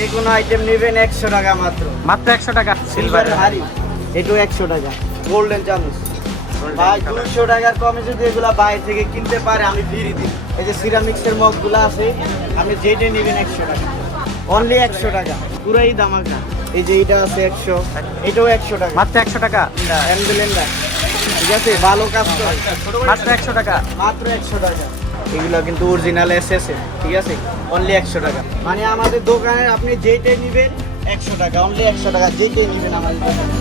যে কোনো আইটেম নেবেন 100 টাকা মাত্র। মাত্র 100 টাকা। সিলভার হাড়ি এটাও 100 টাকা। গোল্ডেন চামচ ভাই 200 টাকার কমে যদি এগুলা বাইরে থেকে কিনতে পারে আমি ফ্রি দিই। এই যে সিরামিক্সের মগগুলো আছে আপনি যেটা নেবেন 100 টাকা, অনলি 100 টাকা, পুরাই দামাকা। এই যে এটা আছে 100, এটাও 100 টাকা, মাত্র 100 টাকা। হ্যান্ড ব্লেন্ডার, ঠিক আছে, ভালো কাজ করে, মাত্র 100 টাকা। মাত্র 100 টাকা। এগুলো কিন্তু অরিজিনাল এসএসএ, ঠিক আছে, অনলি 100 টাকা। মানে আমাদের দোকানে আপনি যেটাই নেবেন 100 টাকা, অনলি 100 টাকা, যেটাই নেবেন আমাদের দোকানে।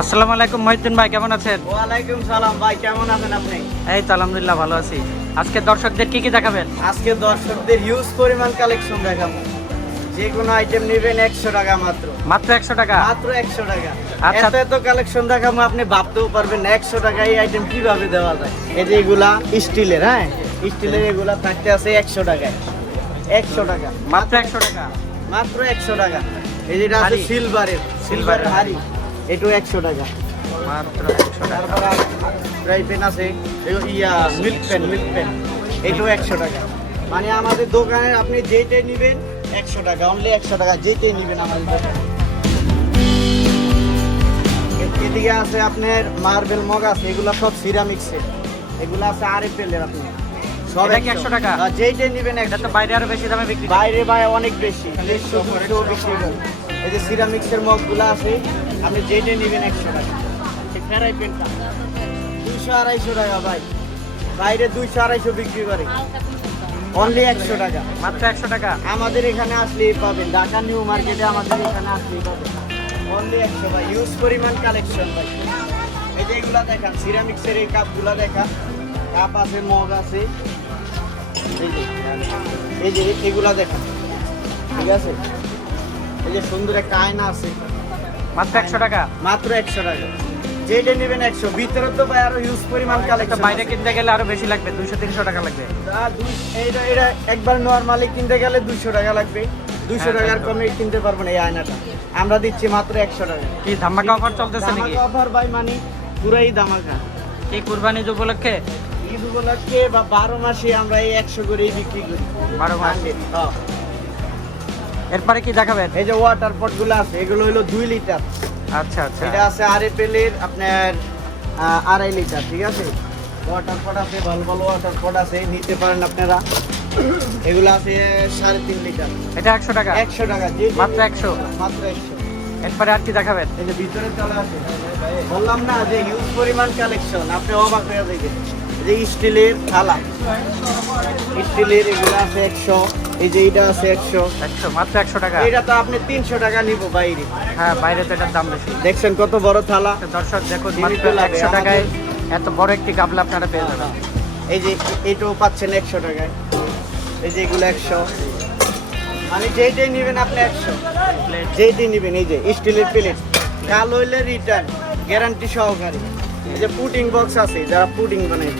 আসসালামু আলাইকুম মহিউদ্দিন ভাই, কেমন আছেন? ওয়ালাইকুম সালাম ভাই, কেমন আছেন আপনি? এই তো আলহামদুলিল্লাহ ভালো আছি। আজকে দর্শকদের কি কি দেখাবেন? আজকে দর্শকদের হিউজ পরিমাণ কালেকশন দেখাবো। যে কোনো আইটেম নেবেন 100 টাকা মাত্র। মাত্র 100 টাকা। মাত্র 100 টাকা। আচ্ছা। এত এত কালেকশন দেখাবো আপনি ভাবতেও পারবেন না 100 টাকা এই আইটেম কিভাবে দেওয়া যায়। এই যে এগুলা স্টিলের, হ্যাঁ স্টিলের, এগুলা থাকতে আছে 100 টাকায়। 100 টাকা, মাত্র 100 টাকা। মাত্র 100 টাকা। এই যেটা আছে হাড়ি। সিলভারের, সিলভার হাড়ি, এটাও 100 টাকা। মাত্র 100 টাকা। তারপর ফ্রাই প্যান আছে, মিল্ক প্যান, এটাও 100 টাকা। মানে আমাদের দোকানে আপনি যেটাই নেবেন 100 টাকা, অনলি 100 টাকা, যেটাই নেবেন আমাদের দোকানে। এদিকে আছে আপনার মার্বেল মগ আছে, এগুলো সব সিরামিক্সের, এগুলো আছে আরএফএল-এর। আপনি সব এটা কি 100 টাকা? যেটাই নেবেন এটা 100 তো বাইরে আরো বেশি দামে বিক্রি করে। বাইরে ভাই অনেক বেশি, 150-200 বিক্রি করে। এই যে সিরামিক্সের মগগুলো আছে আপনি যেটাই নেবেন 100 টাকা। ফ্রাই প্যানটা 200-250 টাকা ভাই, বাইরে 200-250 বিক্রি করে, অনলি 100 টাকা। মাত্র 100 টাকা। আমাদের এখানে আসলেই পাবেন, ঢাকা নিউ মার্কেটে আমাদের এখানে আসলেই পাবেন, অনলি 100 ভাই। ইউজ পরিমাণ কালেকশন ভাই। এই যে এগুলা দেখান, সিরামিক্সের এই কাপগুলা দেখান, কাপ আছে, মগ আছে, এই যে এগুলা দেখান, ঠিক আছে। এই যে সুন্দর একটা আয়না আছে, মাত্র 100 টাকা। মাত্র 100 টাকা, যেটা নেবেন 100। ভিতরে তো ভাই আরো ইউজ পরিমাণ এটা কালেকশন, বাইরে কিনতে গেলে আরো বেশি লাগবে, 200-300 টাকা লাগবে। এটা একবার নরমালি কিনতে গেলে 200 টাকা লাগবে, 200 টাকার কমে কিনতে পারবো না এই আয়নাটা। আমরা দিচ্ছি মাত্র 100 টাকা। কি ধামাকা অফার চলতেছে নাকি? ধামাকা অফার ভাই, মানে পুরাই ধামাকা। এই কুরবানি ঈদ উপলক্ষে? ঈদ উপলক্ষে বা 12 মাসে আমরা এই 100 করেই বিক্রি করি। 12 মাস। হ্যাঁ। এরপরে কি দেখাবেন? এই যে ওয়াটার পট গুলো আছে, এগুলো হলো 2 লিটার। আচ্ছা আচ্ছা। এটা আছে আরএফএল-এর আপনার 2.5 লিটার, ঠিক আছে। ওয়াটার পট আছে, ভালো ভালো ওয়াটার পট আছে, নিতে পারেন আপনারা। এগুলো আছে 3.5 লিটার। এটা 100 টাকা। 100 টাকা, মাত্র 100। মাত্র 100। এরপরে আর কি দেখাবেন? এই যে ভিতরে চলে আছে, বললাম না যে হিউজ পরিমাণ কালেকশন, আপনি অবাক হয়ে যাবেন। এই যে স্টিলের থালা, স্টিলের এগুলো আছে 100। এই যে এইটা আছে 100। 100, মাত্র 100 টাকা। এটা তো আপনি 300 টাকা নিব বাইরে। হ্যাঁ, বাইরে তো এটার দাম বেশি। দেখছেন কত বড় থালা। তো দর্শক দেখুন, সীমিত মাত্র লাভে 100 টাকায় এত বড় একটি গাবলা আপনারা পেয়ে যাবেন। এই যে এটাও পাচ্ছেন 100 টাকায়। এই যে এগুলো 100, মানে যেইটাই নেবেন আপনি 100, যেইটাই নেবেন। এই যে স্টিলের প্লেট, কাল হইলে রিটার্ন, গ্যারান্টি সহকারে। এই যে পুডিং বক্স আছে, যারা পুডিং বানায়,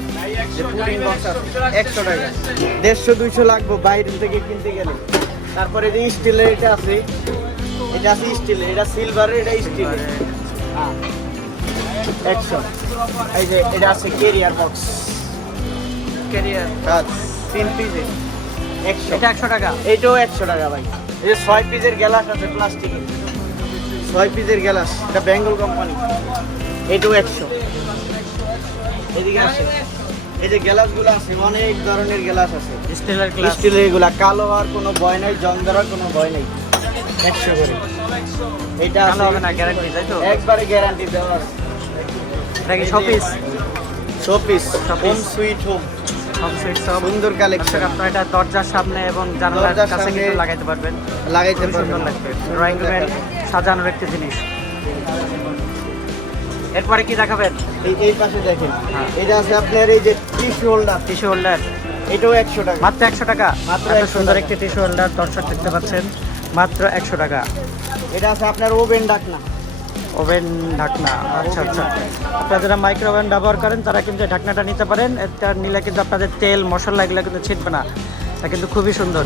যে পুডিং বক্স আছে 100 টাকা, 150-200 লাগবে বাইরে থেকে কিনতে গেলে। তারপরে যে স্টিলের এটা আছে, এটা আছে স্টিলের, এটা সিলভারের, এটা স্টিলের, হ্যাঁ 100। এই যে এটা আছে কেরিয়ার বক্স, ক্যারিয়ার, 3 পিসের 100। এটা 100 টাকা। এইটাও 100 টাকা ভাই। এই যে 6 পিসের গ্লাস আছে প্লাস্টিকের, 6 পিসের গ্লাস, এটা বেঙ্গল কোম্পানি, এটাও 100। এদিকে আছে, এই যে গ্লাসগুলো আছে, অনেক ধরনের গ্লাস আছে, স্টিলের গ্লাস। স্টিলের এগুলা, কালো হওয়ার কোনো ভয় নাই, জং ধরার কোনো ভয় নাই, 100 করে। এটা ভালো হবে না, গ্যারান্টি, তাই তো? একবারে গ্যারান্টি দেওয়া আছে। এটা কি showpiece? Showpiece, Showpiece। Home sweet home, সব সেট সব সুন্দর কালেকশন, আপনারা এটা দরজার সামনে এবং জানালার দরজার কাছে সামনে কিন্তু লাগাইতে পারবেন। লাগাইতে খুবই সুন্দর পারবেন। লাগবে, ড্রয়িং রুমের সাজানোর একটি জিনিস। এরপরে কি দেখাবেন? এই পাশে দেখেন, হ্যাঁ। এটা আছে আপনার এই যে টিস্যু হোল্ডার, টিস্যু হোল্ডার, এটাও 100 টাকা। মাত্র 100 টাকা। মাত্র এত 100 সুন্দর টাকা। একটি টিস্যু হোল্ডার দর্শক দেখতে পাচ্ছেন, মাত্র 100 টাকা। এটা আছে আপনার ওভেন ঢাকনা, ওভেন ঢাকনা, আচ্ছা আচ্ছা। আপনারা যারা মাইক্রো ওভেন ব্যবহার করেন তারা কিন্তু এই ঢাকনাটা নিতে পারেন। এটা নিলে কিন্তু আপনাদের তেল মশলা এগুলো কিন্তু ছিটবে না, এটা কিন্তু খুবই সুন্দর।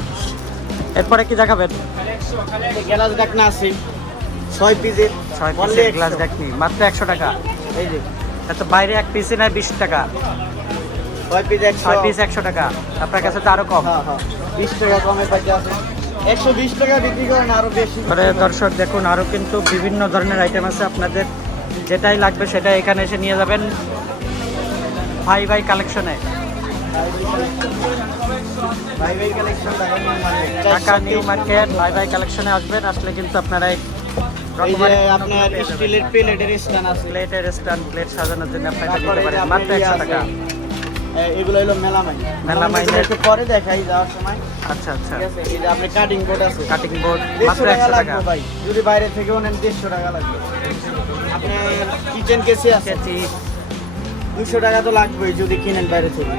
এরপরে কি দেখাবেন? গ্লাস ঢাকনা আছে 6 পিসের, 6 only পিসের 100 গ্লাস ঢাকনি, মাত্র 100 টাকা। এই যে এত বাইরে এক পিসে নেয় 20 টাকা। 6 পিস 100। 6 পিস 100 টাকা। আপনার কাছে তো আরো কম। হ্যাঁ 20 টাকা কমে পাইতে আছে। 120 টাকা বিক্রি করেন, আরো বেশি। পরে দর্শক দেখুন আরো কিন্তু বিভিন্ন ধরনের আইটেম আছে, আপনাদের যেটাই লাগবে সেটাই এখানে এসে নিয়ে যাবেন ভাই ভাই কালেকশনে। ভাই ভাই কালেকশন ঢাকা নিউ মার্কেট ভাই ভাই কালেকশনে আসবেন, আসলে কিন্তু আপনারা এই এই যে আপনার স্টিলের প্লেটের স্ট্যান্ড আছে, প্লেটের স্ট্যান্ড, প্লেট সাজানোর জন্য আপনারা নিতে তারপরে পারেন আপনার মাত্র 100 টাকা। এগুলো হলো মেলামাইন। মেলামাইনের একটু পরে দেখাই যাওয়ার সময়। আচ্ছা আচ্ছা, ঠিক আছে, এই যে আপনি কাটিং বোর্ড আছে, কাটিং বোর্ড 150 মাত্র টাকা 100 টাকা। লাগবে ভাই, যদি বাইরে থেকেও নেন 150 টাকা লাগবে। আপনার কিচেন কেসি আছে, কেচি 200 টাকা তো লাগবেই যদি কিনেন বাইরে থেকে।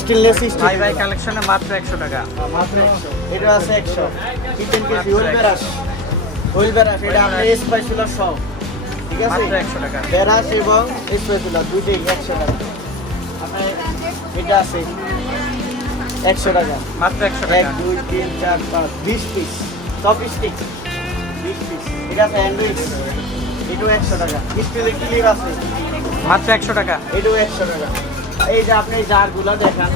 স্টেনলেস ভাই স্টিল ভাই কালেকশনে মাত্র 100 টাকা। মাত্র 100। এটা আছে 100। কিচেন কেসি হুইল ব্রাশ, হুইল ব্রাশ এটা আপনি স্পাইসুলার সব, ঠিক আছে, মাত্র 100 টাকা। ব্রাশ এবং স্পাইসুলার দুইটাই 100 টাকা। আপনার এটা আছে 100 টাকা। মাত্র 100 1 টাকা। 2 3 4 5 20 পিস চপস্টিক 20 পিস। ঠিক আছে, স্যান্ডউইচ এটাও 100 টাকা। স্টিলের ক্লিপ আছে, মাত্র 100 টাকা। এটাও 100 টাকা। এই যে আপনি জারগুলো দেখান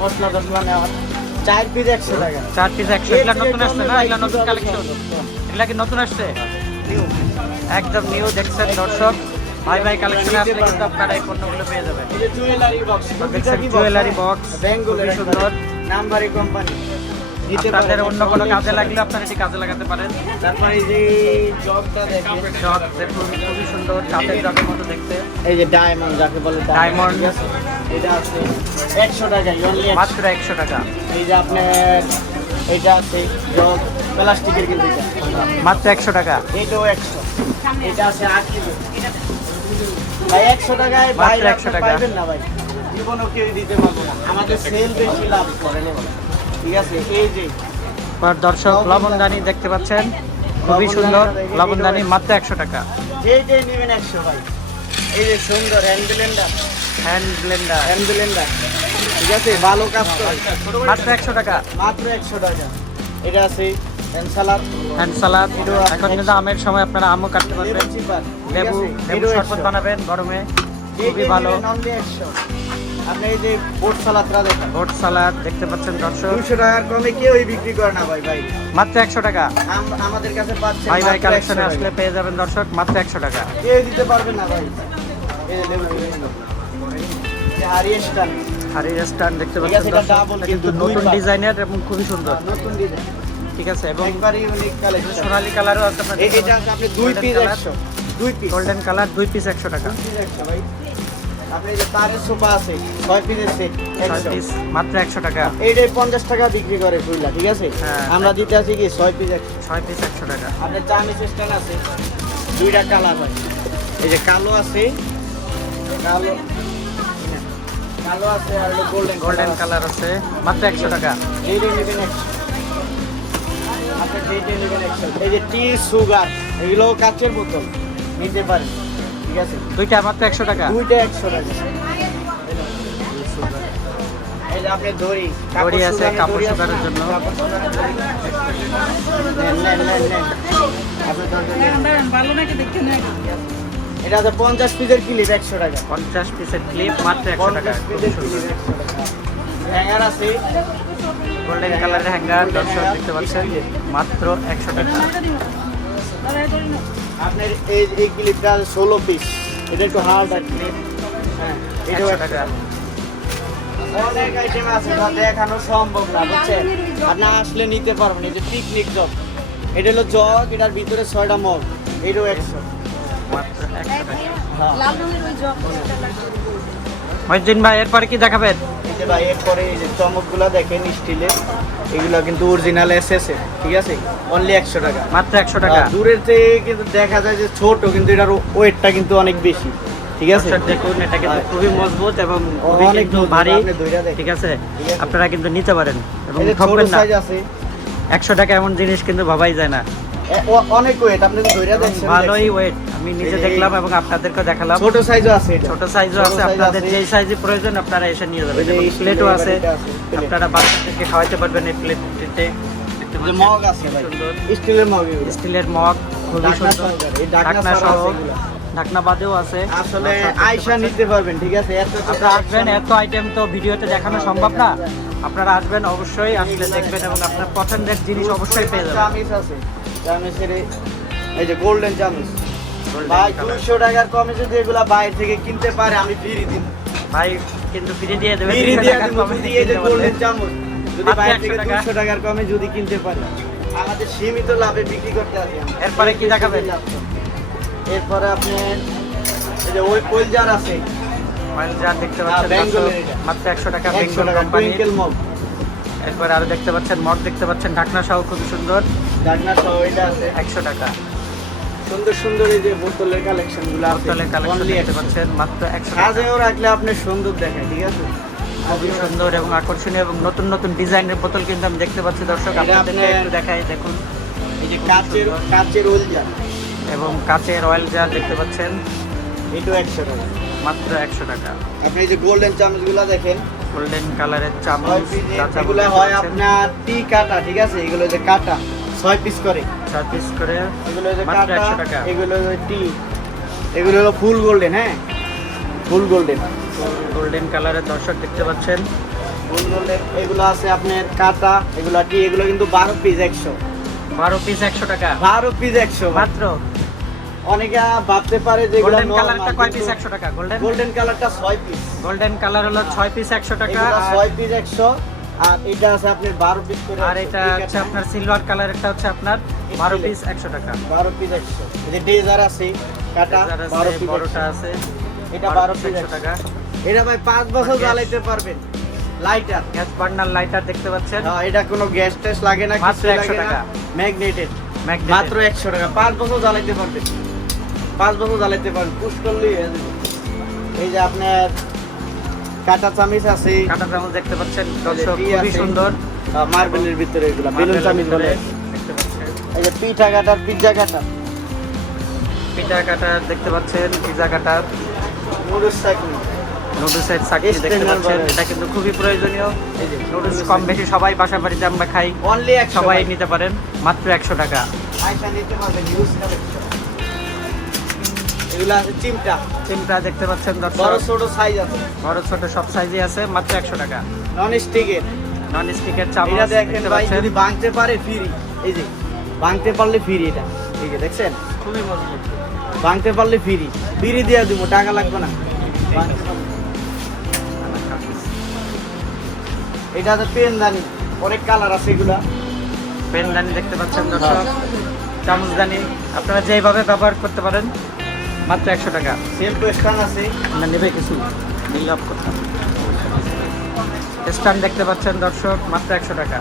মশলা টসলা নেওয়ার, 4 পিস 100 টাকা। 4 পিস 100। এগুলা নতুন আসছে না? এগুলা নতুন কালেকশন? এগুলা কি নতুন আসছে? নিউ। একদম নিউ। দেখছেন দর্শক, ভাই ভাই কালেকশনে আসলে কিন্তু আপনারা এই পণ্যগুলো পেয়ে যাবেন। এই যে জুয়েলারি বক্স, দেখছেন জুয়েলারি বক্স, বেঙ্গলের খুবই সুন্দর। নাম্বারি কোম্পানি। আপনাদের অন্য কোনো কাজে লাগলে আপনারা এটি কাজে লাগাতে পারেন। তারপরে এই যে জগটা দেখেন, জগ দেখুন খুবই সুন্দর, কাঠের জগের মতো দেখতে। এই যে ডায়মন্ড যাকে বলে ডায়মন্ড। ঠিক আছে? এটা আছে 100 টাকা অনলি। মাত্র 100 টাকা। এই যে আপনার এটা আছে জগ প্লাস্টিকের, কিন্তু এটা মাত্র 100 টাকা। এটাও 100। এটা আছে 8 কিলো ভাই, 100 টাকায় মাত্র বাইরে 100 আপনি টাকা। পাইবেন না ভাই, জীবনও কেউ দিতে পারবো না। আমাদের সেল বেশি, লাভ করে না। ঠিক আছে, এই যে আর দর্শক লবণদানি দেখতে পাচ্ছেন, খুবই সুন্দর লবণদানি, মাত্র 100 টাকা। এইটাই নেবেন 100 ভাই। এই যে সুন্দর hand Blender, hand Blender hand Blender, ঠিক আছে, ভালো কাজ করে, মাত্র 100 টাকা। মাত্র 100 টাকা। এটা আছে সালাদ, হ্যান্ড সালাদ। এখন কিন্তু আমের সময় আপনারা আমও কাটতে পারবেন, লেবু লেবু শরবত বানাবেন গরমে, খুবই ভালো। আপনি এই যে বোট সালাদটা দেখেন, ওট সালাদ দেখতে পাচ্ছেন দর্শক, 200 টাকার কমে কেউই বিক্রি করে না ভাই ভাই। মাত্র 100 টাকা। আমাদের কাছে পাচ্ছেন ভাই ভাই মাত্র কালেকশনে 100 আসলে টাকা। পেয়ে যাবেন দর্শক মাত্র 100 টাকা। কেউ দিতে পারবে না ভাই। এই যে লেবু যে হারিয়েস্টান, হাড়ির স্ট্যান্ড দেখতে ঠিক পাচ্ছেন আছে, এটা দর্শক, ডাবল এটা কিন্তু কিন্তু দুই নতুন পাক। ডিজাইনের এবং খুবই সুন্দর, নতুন ডিজাইন, ঠিক আছে, এবং একবারই ইউনিক কালেকশন। সোনালী কালারও আছে আপনাদের। এটা আছে আপনি 2 piece 100, 2 piece golden colour 2 piece 100 টাকা। 2 পিস 100 ভাই। আপনি যে তারের সোফা আছে 6 পিসের সেট 6 100। পিস মাত্র 100 টাকা। এইটাই 50 টাকা বিক্রি করে ফুললা, ঠিক আছে, হ্যাঁ। আমরা দিতে আছি কি 6 পিস 100। 6 পিস 100 টাকা। আপনার চামিচ স্ট্যান্ড আছে, দুইটা কালার হয়। এই যে কালো আছে, কালো কালো আছে, আর হলো গোল্ডেন গোল্ডেন কালার আছে মাত্র 100 টাকা। যেইটাই নেবেন 100। আপনি যেইটাই নেবেন 100। এই যে টি সুগার, এগুলো কাচের বোতল নিতে পারেন, ঠিক আছে, দুইটা মাত্র 100 টাকা। দুইটা 100 টাকা। এই যে আপনি দড়ি, দড়ি আছে, শুকানোর কাপড় দড়ি আছে শুকানোর না? জন্য। কাপড় শুকানোর দড়ি। নেন, নেন, নেন, নেন। আপনি দরকার নেই। এটা আছে 50 পিসের ক্লিপ 100 টাকা। 50 পিসের ক্লিপ মাত্র 100 টাকা। 50 খুবই পিসের সুন্দর। ক্লিপ 100 টাকা। হ্যাঙ্গার আছে, গোল্ডেন কালারের হ্যাঙ্গার দর্শক দেখতে পাচ্ছেন মাত্র 100 টাকা। আপনার এই ক্লিপটা 16 পিস, এটা একটু হার্ড আর ক্লিপ। হ্যাঁ, এটাও 100 100 টাকা। টাকা। অনেক আইটেম আছে, যা দেখানো সম্ভব না, বুঝছেন, আপনি আসলে নিতে পারবেন। এই যে পিকনিক জগ, এটা হলো জগ, এটার ভিতরে 6টা মগ, এটাও 100। মাত্র 100 টাকা। হ্যাঁ। মহিউদ্দিন ভাই এরপরে কি দেখাবেন? এই যে ভাই এরপরে এই যে চমকগুলো দেখেন স্টিলের, এগুলো কিন্তু অরিজিনাল এসএসএ, ঠিক আছে, অনলি 100 টাকা। মাত্র 100 টাকা। দূরের থেকে কিন্তু দেখা যায় যে ছোট, কিন্তু এটার ওয়েটটা কিন্তু অনেক বেশি, ঠিক আছে। দর্শক দেখুন এটা কিন্তু খুবই মজবুত এবং খুবই অনেক কিন্তু মজবুত, ভারী, আপনি ধইরা দেখেন। ঠিক আছে, ঠিক আছে। আপনারা কিন্তু নিতে পারেন এবং এই যে ছোট ঠকবেন না। সাইজ আছে, 100 টাকা এমন জিনিস কিন্তু ভাবাই যায় না। অনেক ওয়েট, আপনি তো ধইরা দেখছেন। ভালোই ওয়েট, আমি নিজে এই যে দেখলাম এবং আপনাদেরকে দেখালাম। ছোট সাইজও আছে এটা। ছোট সাইজও ছোট আছে, size আপনাদের আছে। যেই সাইজে প্রয়োজন আপনারা এসে নিয়ে যাবেন। এই যে এবং এই প্লেটও steel এর আছে, বাটিটা আছে, plate। আপনারা বাচ্চাদেরকে খাওয়াতে পারবেন এই প্লেটে। দেখতে যে পাচ্ছেন মগ আছে ভাই, সুন্দর স্টিলের মগ এগুলো। স্টিলের মগ, খুবই ঢাকনা সুন্দর, সহকারে, এই ঢাকনা ঢাকনা সহ সহ আছে এগুলো। ঢাকনা বাদেও আছে। আসলে দর্শক দেখতে আয়সা পাচ্ছেন। নিতে পারবেন, ঠিক আছে? এত আপনারা আসবেন, এত আইটেম তো ভিডিওতে দেখানো সম্ভব না। আপনারা আসবেন, অবশ্যই আসলে দেখবেন এবং আপনার পছন্দের জিনিস অবশ্যই পেয়ে যাবেন। চামিচ আছে, চামিচের এই যে গোল্ডেন চামিচ ভাই 200 টাকার কমে যদি এগুলা বাইরে থেকে কিনতে পারে আমি ফ্রি দিব ভাই, কিন্তু ফ্রি দিয়ে দেবেন। ফ্রি দিয়ে দিব যদি এই যে গোল্ডেন চামচ যদি মাত্র বাইরে 100 থেকে টাকা। 200 টাকার কমে যদি কিনতে পারে আমাদের সীমিত লাভে বিক্রি করতে আছি আমরা। এরপরে কি দেখাবেন? এরপরে আপনি এই যে ওই কোলজার আছে অয়েল জার দেখতে পাচ্ছেন বেঙ্গলের দর্শক, এটা। মাত্র 100 টাকা 100 বেঙ্গল টাকা কোম্পানি। টুইঙ্কেল মগ, এরপর আরো দেখতে পাচ্ছেন মগ, দেখতে পাচ্ছেন ঢাকনা সহ খুবই সুন্দর, ঢাকনা সহ এটা আছে। 100 টাকা। সুন্দর সুন্দর এই যে বোতলের কালেকশন গুলো আছে বোতলের কালেকশন only দেখতে 100 পাচ্ছেন মাত্র 100 টাকা। সাজেও রাখলে আপনি সুন্দর দেখায়, ঠিক আছে? খুবই সুন্দর এবং আকর্ষণীয় এবং নতুন নতুন ডিজাইনের বোতল কিন্তু আমি দেখতে পাচ্ছি দর্শক, এটা আপনাদেরকে আপনার- একটু দেখাই, দেখুন এই যে খুবই কাচের সুন্দর। কাচের ওলজা এবং কাচের অয়েল জার দেখতে পাচ্ছেন এটাও 100 টাকা। মাত্র 100 টাকা। আপনি এই যে গোল্ডেন চামচগুলো দেখেন, গোল্ডেন কালারের ছয় চামচ, piece চা চামচ এগুলো দেখতে হয় পাচ্ছেন। আপনার টি কাটা, ঠিক আছে? এগুলো যে কাটা 6 পিস করে, 6 পিস করে এগুলো যে মাত্র কাটা, 100 টাকা। এগুলো যে টি, এগুলো হলো ফুল গোল্ডেন, হ্যাঁ ফুল গোল্ডেন, গোল্ডেন কালারের দর্শক দেখতে পাচ্ছেন। ফুল গোল্ডেন এগুলো আছে আপনার কাটা, এগুলো টি, এগুলো কিন্তু 12 পিস 100, 12 পিস 100 টাকা 12 পিস 100 মাত্র। অনেকে ভাবতে পারে যে এগুলো গোল্ডেন কালারটা কয় পিস 100 টাকা? গোল্ডেন গোল্ডেন কালারটা 6 পিস, গোল্ডেন কালার হলো 6 পিস 100 টাকা। এগুলো আর- 6 পিস 100, আর এটা আছে আপনার 12 পিস করে আর 100, এটা টি হচ্ছে কাটা, আপনার সিলভার কালারেরটা হচ্ছে আপনার 12 পিস 100 টাকা। 12 পিস 100, এই যে ডেজার আছে কাটা যার আছে, 12 পিস বড়টা 100, আছে, এটা 12 পিস 100 টাকা। এটা ভাই 5 বছর গ্যাস। জ্বালাইতে পারবেন। লাইটার, গ্যাস বার্নার লাইটার দেখতে পাচ্ছেন এটা কোনো গ্যাস টেস লাগে না, মাত্র কিছু 100 লাগে না, টাকা। Magnetic, magnetic. মাত্র 100 টাকা, 5 বছর জ্বালাইতে পারবেন, 5 বছর জ্বালাইতে পারবেন, পুশ করলেই হয়ে যাবে। এই যে আপনার কাটা চামিচ আছে, কাঁটা চামচ দেখতে পাচ্ছেন দর্শক, টি খুবই আছে। সুন্দর। মার্বেলের ভিতরে এগুলা বেলুন মার্বেলের চামিচ ভিতরে বলে। দেখতে পাচ্ছেন। এই যে পিঠা কাটার পিজ্জা কাটা, পিঠা কাটা দেখতে পাচ্ছেন, পিজা কাটা, নুডলস চাটনি, নুডলসের চাকরি দেখতে External পাচ্ছেন। বানায়। এটা কিন্তু খুবই প্রয়োজনীয়। এই যে নুডলস কম বেশি সবাই বাসা বাড়িতে আমরা খাই, অনলি 100 সবাই টাকা। নিতে পারেন মাত্র 100 টাকা। আয়সা নিতে পারবেন, ইউজ কালেকশন। এগুলা আছে চিমটা, চিমটা দেখতে পাচ্ছেন বড় দর্শক, ছোট সাইজ আছে, বড় ছোট সব সাইজই আছে, মাত্র 100 টাকা। নন স্টিকের। নন স্টিকের চামচ এটা দেখেন দেখতে ভাই, পাচ্ছেন, যদি ভাঙতে পারে ফ্রি, এই যে ভাঙতে পারলে ফ্রি, এটা এই যে দেখছেন, খুবই মজবুত। ভাঙতে পারলে ফ্রি, ফ্রি দিয়ে দিব, টাকা লাগবে না। ভাঙতে পারলে। এটা আছে পেনদানি, অনেক কালার আছে এগুলা, পেনদানি দেখতে পাচ্ছেন দর্শক, চামচদানি আপনারা যেভাবে ব্যবহার করতে পারেন, মাত্র 100 টাকা। সেলফ স্ট্যান্ড আছে, আমরা নেবে কিছু নীল লাভ করতাম। স্ট্যান্ড দেখতে পাচ্ছেন দর্শক, মাত্র 100 টাকা।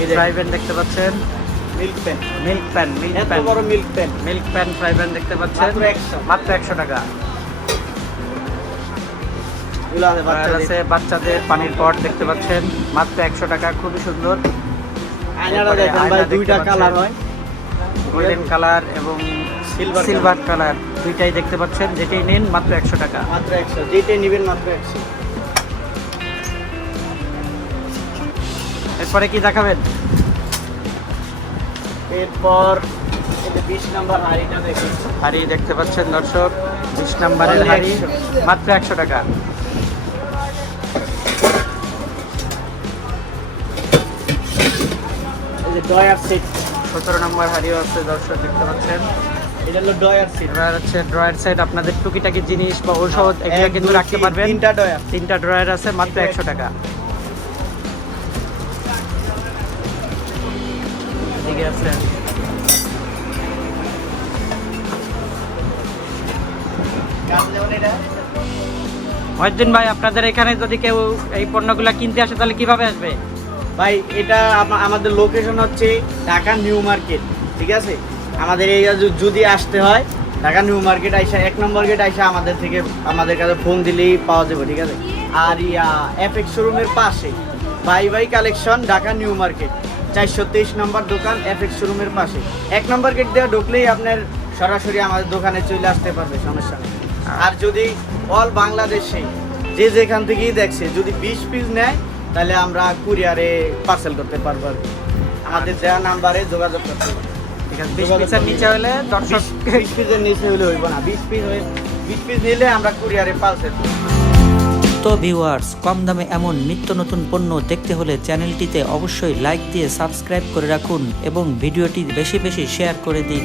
এই যে ফ্রাই প্যান দেখতে পাচ্ছেন, milk pan, milk pan, milk এত প্যান, বড় milk pan, milk pan fry pan দেখতে পাচ্ছেন, মাত্র 100 মাত্র 100 টাকা। এগুলো আছে আর বাচ্চাদের। আছে বাচ্চাদের পানির পট দেখতে পাচ্ছেন, মাত্র 100 টাকা, খুবই সুন্দর। আয়নাটা এরপরে দেখেন আয়না ভাই, দেখতে দুইটা পাচ্ছেন। কালার হয়, গোল্ডেন কালার এবং Silver সিলভার কালার দুইটাই দেখতে পাচ্ছেন, যেটাই নিন মাত্র 100 টাকা। মাত্র 100, যেটাই নেবেন মাত্র 100। এরপরে কি দেখাবেন? এরপর এই যে 20 নাম্বার হাড়িটা দেখেন, হাড়ি দেখতে পাচ্ছেন দর্শক, 20 নাম্বারের Only হাড়ি 100 মাত্র 100 টাকা। এই যে ডয়ার সেট, 17 নম্বর হাড়িও আছে দর্শক দেখতে পাচ্ছেন। এটা হলো ডয়ার সেট, এবার হচ্ছে ড্রয়ার সাইড, আপনাদের টুকিটাকি জিনিস বা ঔষধ এগুলো কিন্তু রাখতে পারবেন। 3টা ডয়ার, 3টা ড্রয়ার আছে মাত্র 100 টাকা। এদিকে আছে মহিউদ্দিন ভাই, আপনাদের এখানে যদি কেউ এই পণ্যগুলো কিনতে আসে তাহলে কিভাবে আসবে? ভাই এটা আমাদের লোকেশন হচ্ছে ঢাকা নিউ মার্কেট, ঠিক আছে? আমাদের এই যদি আসতে হয় ঢাকা নিউ মার্কেট আইসা 1 নম্বর গেট আইসা আমাদের কাছে ফোন দিলেই পাওয়া যাবে, ঠিক আছে? আর এফএক্স শোরুমের পাশে ভাই ভাই কালেকশন, ঢাকা নিউ মার্কেট 423 নম্বর দোকান, এফএক্স শোরুমের পাশে 1 নম্বর গেট দিয়ে ঢুকলেই আপনার সরাসরি আমাদের দোকানে চলে আসতে পারবে, সমস্যা নেই। আর যদি অল বাংলাদেশে যে যেখান থেকেই দেখছে যদি 20 পিস নেয় তাহলে আমরা কুরিয়ারে পার্সেল করতে পারবো আর কি। আমাদের দেওয়া নাম্বারে যোগাযোগ করতে হবে। ঠিক আছে, 20 পিসের নিচে হলে দর্শক 20 পিসের নিচে হলে হইব না, 20 পিস নিলে আমরা কুরিয়ারে পালসে দেব। তো ভিউয়ার্স, কম দামে এমন নিত্য নতুন পণ্য দেখতে হলে চ্যানেলটিতে অবশ্যই লাইক দিয়ে সাবস্ক্রাইব করে রাখুন এবং ভিডিওটি বেশি বেশি শেয়ার করে দিন।